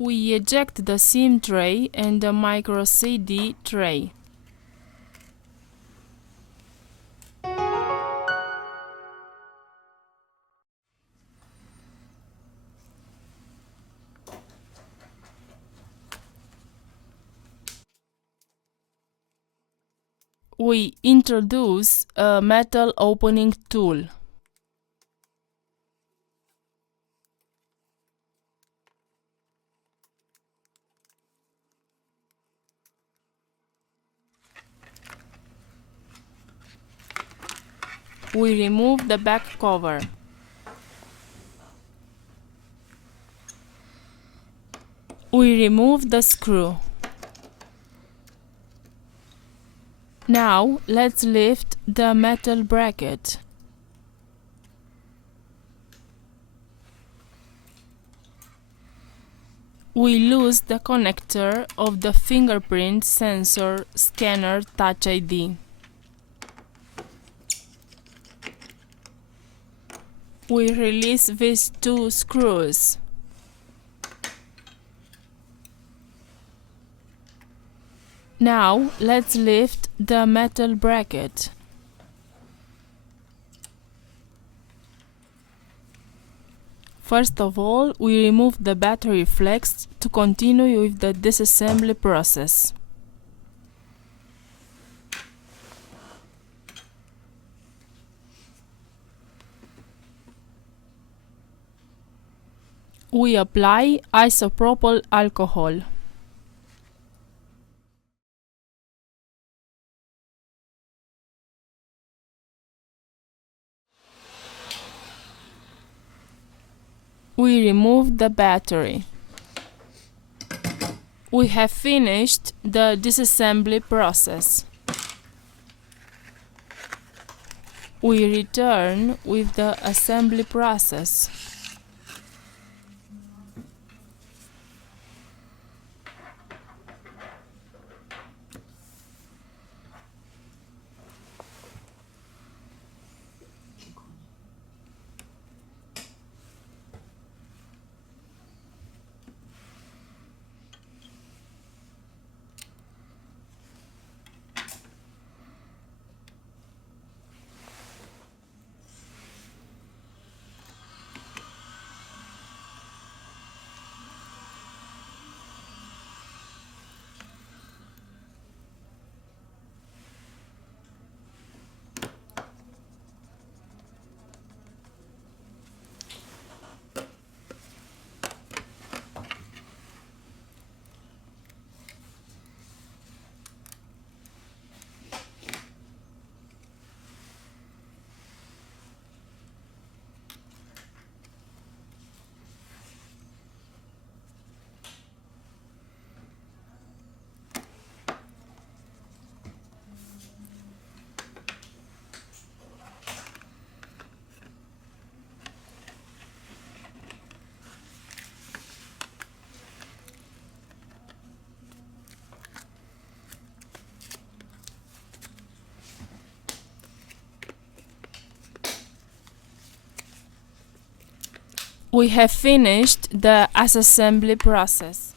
We eject the SIM tray and the micro CD tray. We introduce a metal opening tool. We remove the back cover. We remove the screw. Now let's lift the metal bracket. We lose the connector of the fingerprint sensor scanner Touch ID. We release these two screws. Now let's lift the metal bracket. First of all, we remove the battery flex to continue with the disassembly process. We apply isopropyl alcohol. We remove the battery. We have finished the disassembly process. We return with the assembly process. We have finished the assembly process.